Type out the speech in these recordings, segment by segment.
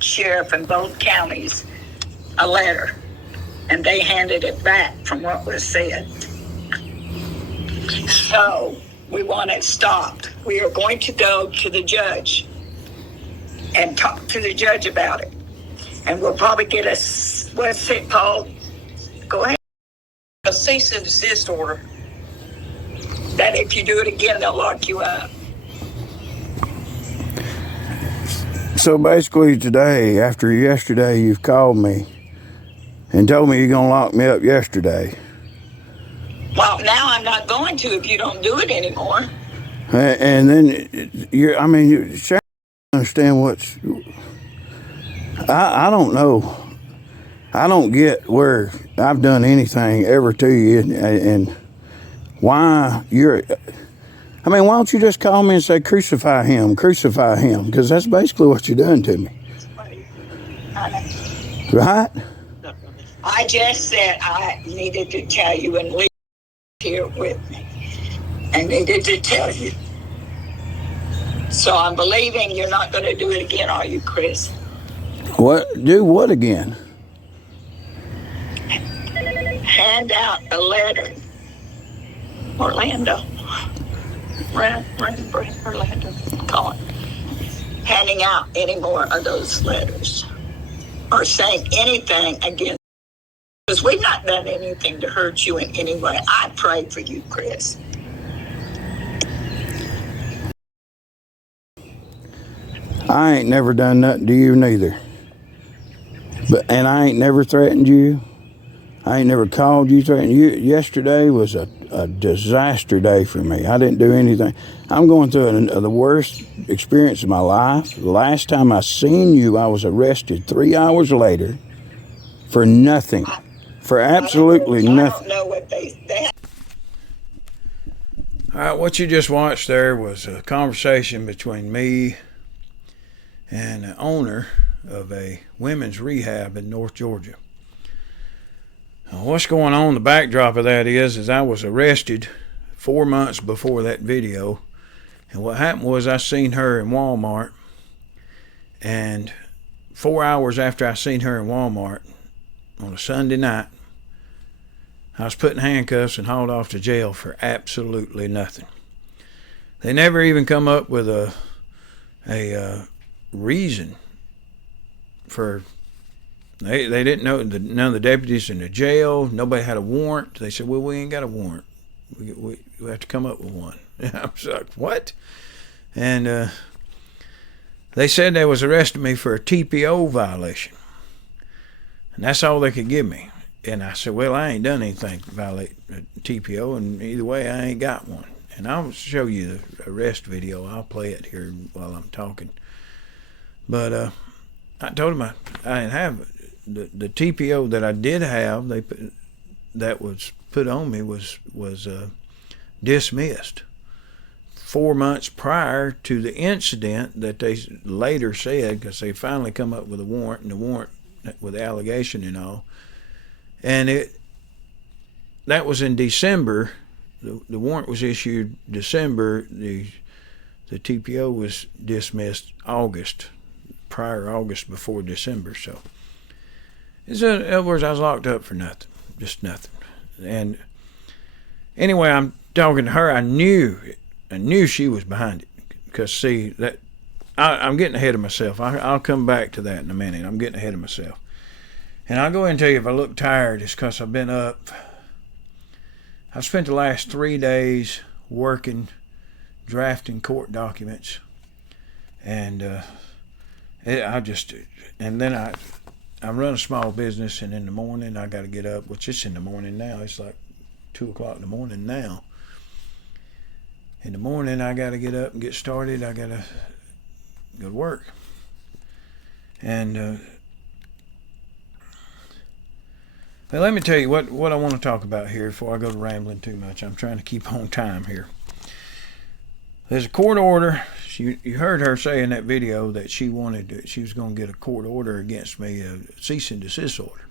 sheriff in both counties a letter, and they handed it back from what was said. So we want it stopped. We are going to go to the judge and talk to the judge about it. And we'll probably get a, what's it called? Go ahead. A cease and desist order. That if you do it again, they'll lock you up. So basically today, after yesterday, you've called me and told me you're going to lock me up yesterday. Well, now I'm not going to if you don't do it anymore. And then, you understand what's... I don't know. I don't get where I've done anything ever to you and why you're... why don't you just call me and say, crucify him, because that's basically what you're doing to me. Right? I just said I needed to tell you and leave here with me. I needed to tell you. So I'm believing you're not going to do it again, are you, Chris? What? Do what again? Hand out a letter. Orlando. Orlando. Call it. Handing out any more of those letters. Or saying anything against. Because we've not done anything to hurt you in any way. I pray for you, Chris. I ain't never done nothing to you neither. And I ain't never threatened you. I ain't never called you threatened you. Yesterday was a disaster day for me. I didn't do anything. I'm going through the worst experience of my life. The last time I seen you, I was arrested 3 hours later for nothing. For absolutely nothing. I don't know what they All right, what you just watched there was a conversation between me and the owner of a women's rehab in North Georgia. Now, what's going on, the backdrop of that is I was arrested 4 months before that video. And what happened was I seen her in Walmart. And 4 hours after I seen her in Walmart on a Sunday night, I was put in handcuffs and hauled off to jail for absolutely nothing. They never even come up with a reason for... They didn't know, none of the deputies in the jail, nobody had a warrant. They said, well, we ain't got a warrant. We have to come up with one. I was like, what? And they said they was arresting me for a TPO violation. And that's all they could give me. And I said, well, I ain't done anything to violate a TPO, and either way, I ain't got one. And I'll show you the arrest video. I'll play it here while I'm talking. But I told them I didn't have it. The TPO that I did have, that was put on me was dismissed 4 months prior to the incident that they later said, because they finally come up with a warrant, and the warrant with the allegation and all, and that was in December. The warrant was issued December. The TPO was dismissed prior August before December. So. In other words, I was locked up for nothing, just nothing. And anyway, I'm talking to her. I knew she was behind it, because see that I'm getting ahead of myself. I'll come back to that in a minute. I'm getting ahead of myself, and I'll go ahead and tell you if I look tired, it's because I've been up. I've spent the last 3 days working, drafting court documents, and I run a small business, and in the morning I got to get up, which is in the morning now. It's like 2 o'clock in the morning now. In the morning I got to get up and get started. I got to go to work. And well, let me tell you what I want to talk about here before I go to rambling too much. I'm trying to keep on time here. There's a court order. You heard her say in that video that she was going to get a court order against me, a cease and desist order.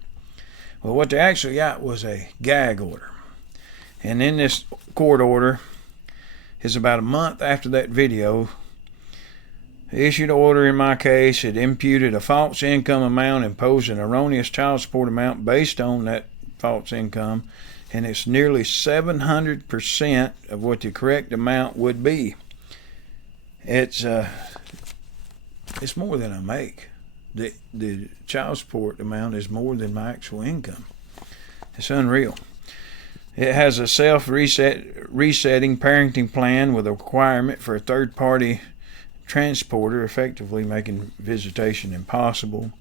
Well, what they actually got was a gag order. And in this court order is about a month after that video, issued an order in my case. It imputed a false income amount, imposed an erroneous child support amount based on that false income, and it's nearly 700% of what the correct amount would be. It's more than I make. The child support amount is more than my actual income. It's unreal. It has a self-resetting parenting plan with a requirement for a third-party transporter, effectively making visitation impossible.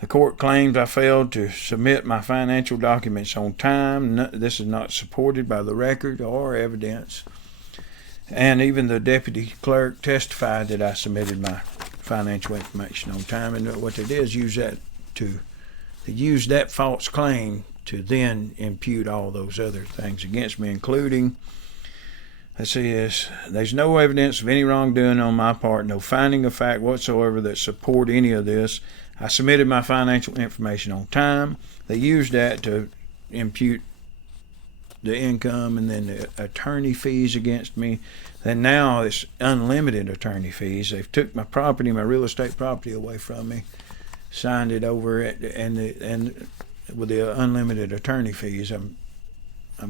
The court claims I failed to submit my financial documents on time. This is not supported by the record or evidence. And even the deputy clerk testified that I submitted my financial information on time. And what they did is use that false claim to then impute all those other things against me, including, there's no evidence of any wrongdoing on my part, no finding of fact whatsoever that support any of this. I submitted my financial information on time. They used that to impute the income and then the attorney fees against me. And now it's unlimited attorney fees. They've took my property, my real estate property, away from me, signed it over, and with the unlimited attorney fees, I'm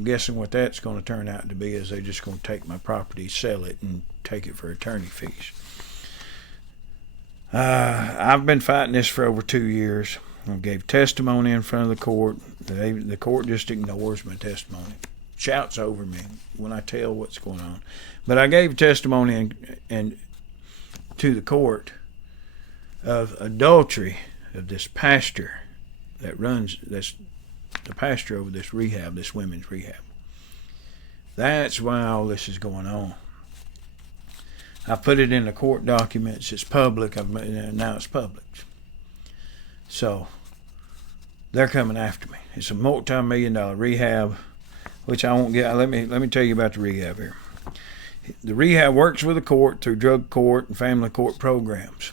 guessing what that's going to turn out to be is they're just going to take my property, sell it, and take it for attorney fees. I've been fighting this for over 2 years. I gave testimony in front of the court. The court just ignores my testimony, shouts over me when I tell what's going on. But I gave testimony and to the court of adultery of this pastor that's the pastor over this rehab, this women's rehab. That's why all this is going on. I put it in the court documents. It's public. Now it's public. So they're coming after me. It's a multi-million-dollar rehab, which I won't get. Let me tell you about the rehab here. The rehab works with the court through drug court and family court programs.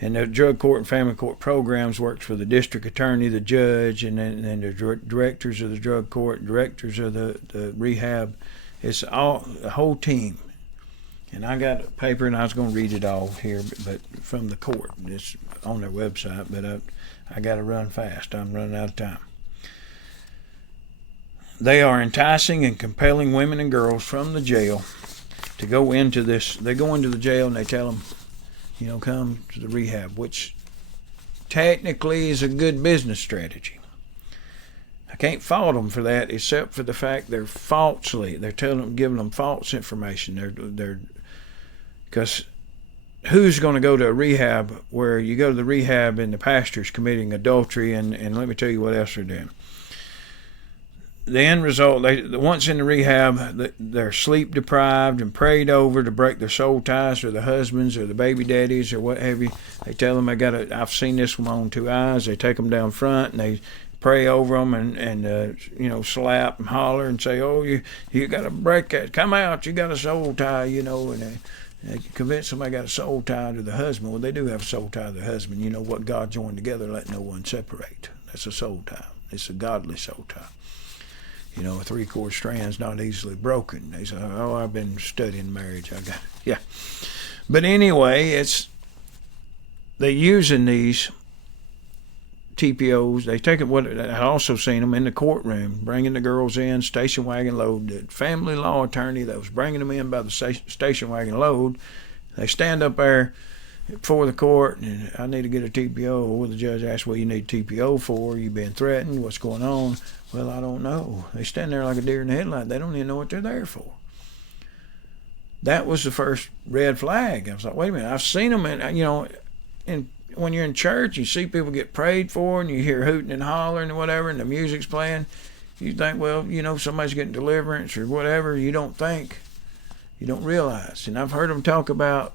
And the drug court and family court programs works for the district attorney, the judge, and then the directors of the drug court, directors of the rehab. It's all the whole team. And I got a paper, and I was going to read it all here, but from the court. It's on their website, but I got to run fast. I'm running out of time. They are enticing and compelling women and girls from the jail to go into this. They go into the jail and they tell them, come to the rehab, which technically is a good business strategy. I can't fault them for that, except for the fact they're giving them false information. Because who's going to go to a rehab where you go to the rehab and the pastor's committing adultery, and let me tell you what else they're doing. The end result, once in the rehab, they're sleep deprived and prayed over to break their soul ties to the husbands or the baby daddies or what have you. They tell them I've seen this with my own 2 eyes. They take them down front and they pray over them and slap and holler and say, oh, you got to break that. Come out, you got a soul tie, and they convince them I got a soul tie to the husband. Well, they do have a soul tie to the husband. What God joined together, let no one separate. That's a soul tie. It's a godly soul tie. A 3/4 strand's not easily broken. They say, oh, I've been studying marriage. Yeah. But anyway, they're using these TPOs. They take it. I also seen them in the courtroom, bringing the girls in, station wagon load. The family law attorney that was bringing them in by the station wagon load, they stand up there before the court, and I need to get a TPO. Well, the judge asked, what you need TPO for? You been threatened? What's going on? Well, I don't know. They stand there like a deer in the headlight. They don't even know what they're there for. That was the first red flag. I was like, wait a minute. I've seen them, and when you're in church, you see people get prayed for, and you hear hooting and hollering and whatever, and the music's playing. You think, well, somebody's getting deliverance or whatever. You don't realize. And I've heard them talk about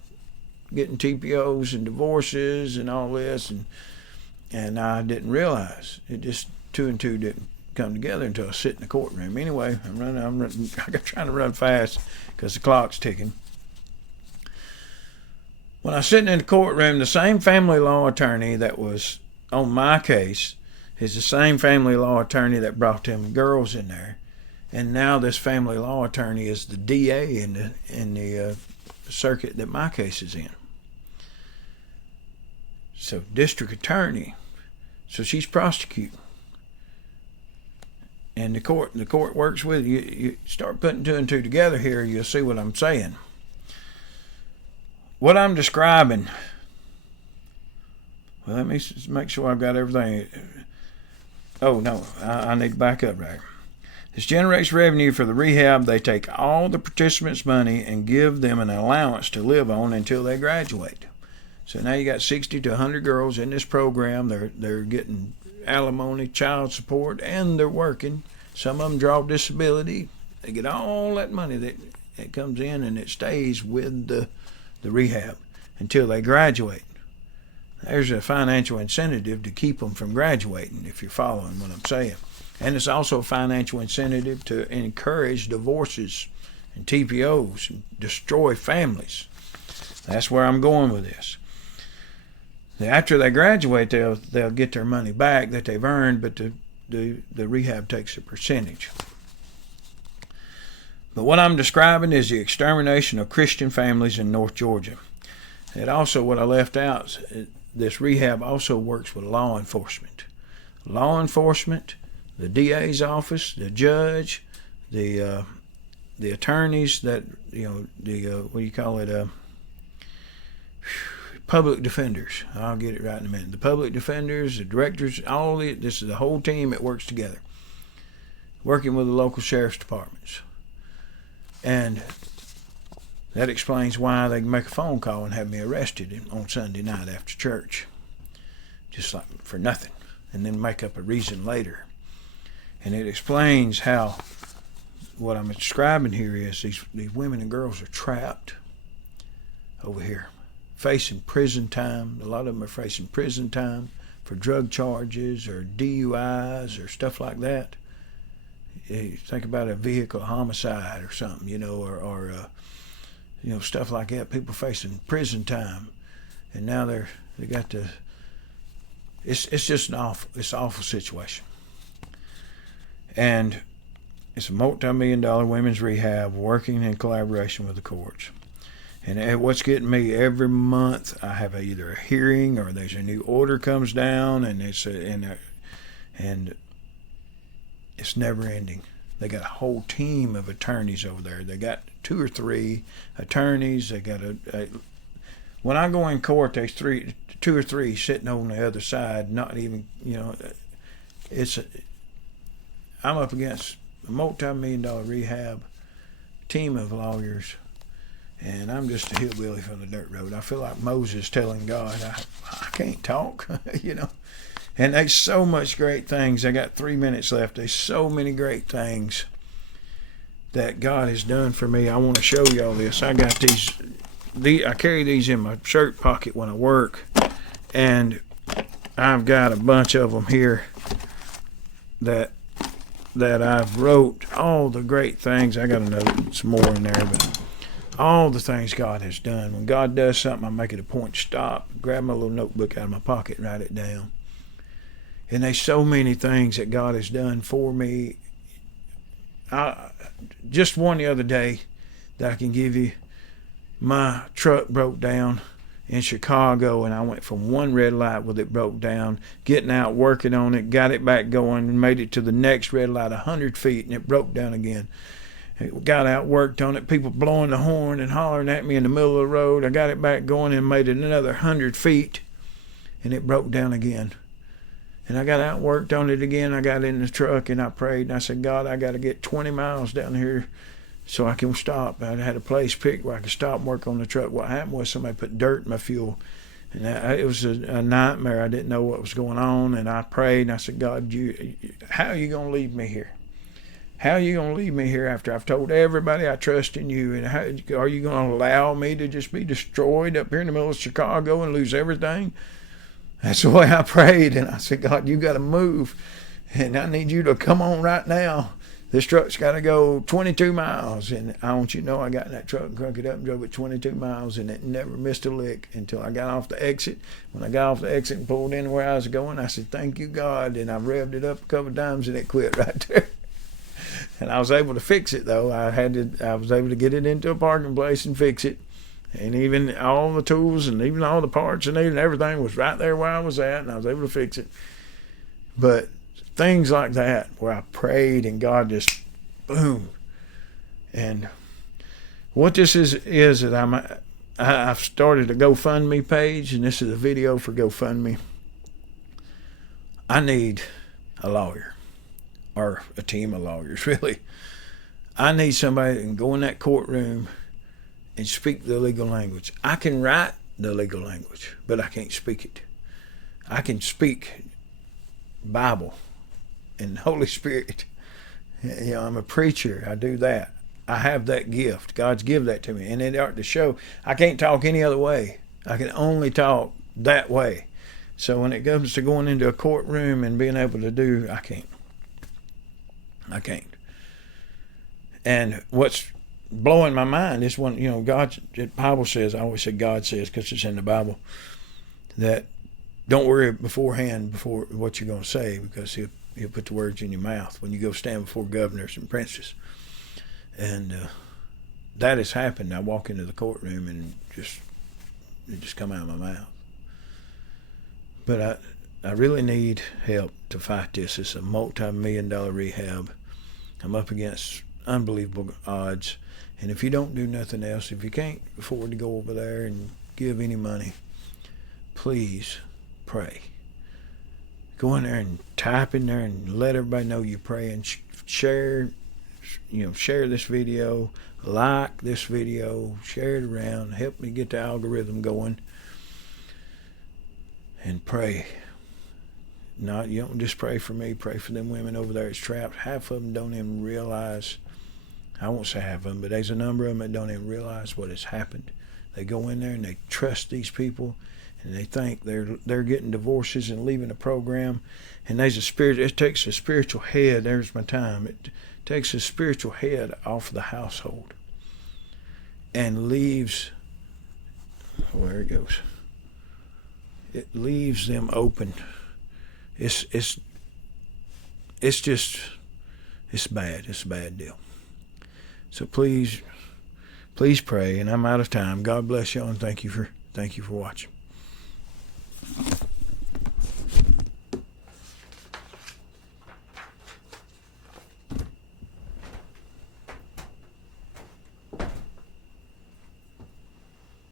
getting TPOs and divorces and all this, and I didn't realize. It just 2 and 2 didn't come together until I sit in the courtroom. Anyway, I'm trying to run fast because the clock's ticking. When I was sitting in the courtroom, the same family law attorney that was on my case is the same family law attorney that brought them girls in there, and now this family law attorney is the DA in the circuit that my case is in. So district attorney, so she's prosecuting. And the court works with you. You start putting two and two together here, you'll see what I'm saying. What I'm describing, well, let me make sure I've got everything. Oh, no, I need to back up right. This generates revenue for the rehab. They take all the participants' money and give them an allowance to live on until they graduate. So now you got 60 to 100 girls in this program. They're getting alimony, child support, and they're working. Some of them draw disability. They get all that money that comes in, and it stays with the rehab until they graduate. There's a financial incentive to keep them from graduating, if you're following what I'm saying. And it's also a financial incentive to encourage divorces and TPOs and destroy families. That's where I'm going with this. After they graduate, they'll get their money back that they've earned, but the rehab takes a percentage. But what I'm describing is the extermination of Christian families in North Georgia. And also, what I left out, this rehab also works with law enforcement. Law enforcement, the DA's office, the judge, the attorneys that, public defenders. I'll get it right in a minute. The public defenders, the directors, this is the whole team that works together, working with the local sheriff's departments. And that explains why they can make a phone call and have me arrested on Sunday night after church, just like for nothing, and then make up a reason later. And it explains how what I'm describing here is these women and girls are trapped over here, facing prison time. A lot of them are facing prison time for drug charges or DUIs or stuff like that. You think about a vehicle homicide or something, or stuff like that. People facing prison time, and now they got the. It's just an awful situation, and it's a multi-million-dollar women's rehab working in collaboration with the courts. And what's getting me, every month I have either a hearing or there's a new order comes down, and it's never ending. They got a whole team of attorneys over there. They got 2 or 3 attorneys. They got when I go in court, there's 2 or 3 sitting on the other side. Not even, I'm up against a multi-million-dollar rehab team of lawyers. And I'm just a hillbilly from the dirt road. I feel like Moses telling God, I can't talk, And there's so much great things. I got 3 minutes left. There's so many great things that God has done for me. I want to show y'all this. I got these. I carry these in my shirt pocket when I work. And I've got a bunch of them here that I've wrote. All the great things. I got some more in there, but all the things God has done. When God does something, I make it a point to stop, grab my little notebook out of my pocket and write it down. And there's so many things that God has done for me. Just one the other day that I can give you. My truck broke down in Chicago, and I went from one red light with it broke down, getting out, working on it, got it back going, and made it to the next red light 100 feet, and it broke down again. Got out, worked on it, people blowing the horn and hollering at me in the middle of the road. I got it back going and made it another 100 feet, and it broke down again. And I got out and worked on it again. I got in the truck and I prayed, and I said, God, I got to get 20 miles down here so I can stop. I had a place picked where I could stop and work on the truck. What happened was somebody put dirt in my fuel, and it was a nightmare. I didn't know what was going on, and I prayed, and I said, God, how are you going to leave me here? How are you going to leave me here after I've told everybody I trust in you? And are you going to allow me to just be destroyed up here in the middle of Chicago and lose everything? That's the way I prayed. And I said, God, you got to move. And I need you to come on right now. This truck's got to go 22 miles. And I want you to know I got in that truck and cranked it up and drove it 22 miles. And it never missed a lick until I got off the exit. When I got off the exit and pulled in where I was going, I said, thank you, God. And I revved it up a couple of times and it quit right there. And I was able to fix it, though. I was able to get it into a parking place and fix it. And even all the tools and even all the parts and everything was right there where I was at, and I was able to fix it. But things like that where I prayed and God just boom. And what this is that I've started a GoFundMe page, and this is a video for GoFundMe. I need a lawyer, or a team of lawyers, really. I need somebody that can go in that courtroom and speak the legal language. I can write the legal language, but I can't speak it. I can speak Bible and Holy Spirit. You know, I'm a preacher. I do that. I have that gift. God's give that to me. And it ought to show I can't talk any other way. I can only talk that way. So when it comes to going into a courtroom and being able to do, I can't. I can't. And what's blowing my mind is when, you know, the Bible says, I always say God says because it's in the Bible, that don't worry beforehand before what you're going to say, because he'll put the words in your mouth when you go stand before governors and princes. And that has happened. I walk into the courtroom and it just come out of my mouth. But I really need help to fight this. It's a multi-million-dollar rehab. I'm up against unbelievable odds. And if you don't do nothing else, if you can't afford to go over there and give any money, please pray. Go in there and type in there and let everybody know you pray, and share this video, like this video, share it around, help me get the algorithm going, and pray. You don't just pray for me, pray for them women over there that's trapped. Half of them don't even realize, I won't say half of them, but there's a number of them that don't even realize what has happened. They go in there and they trust these people, and they think they're getting divorces and leaving the program. And there's a spirit. It takes a spiritual head. There's my time. It takes a spiritual head off the household and leaves. Where it goes. It leaves them open. It's bad. It's a bad deal. So please pray. And I'm out of time. God bless y'all, and thank you for watching.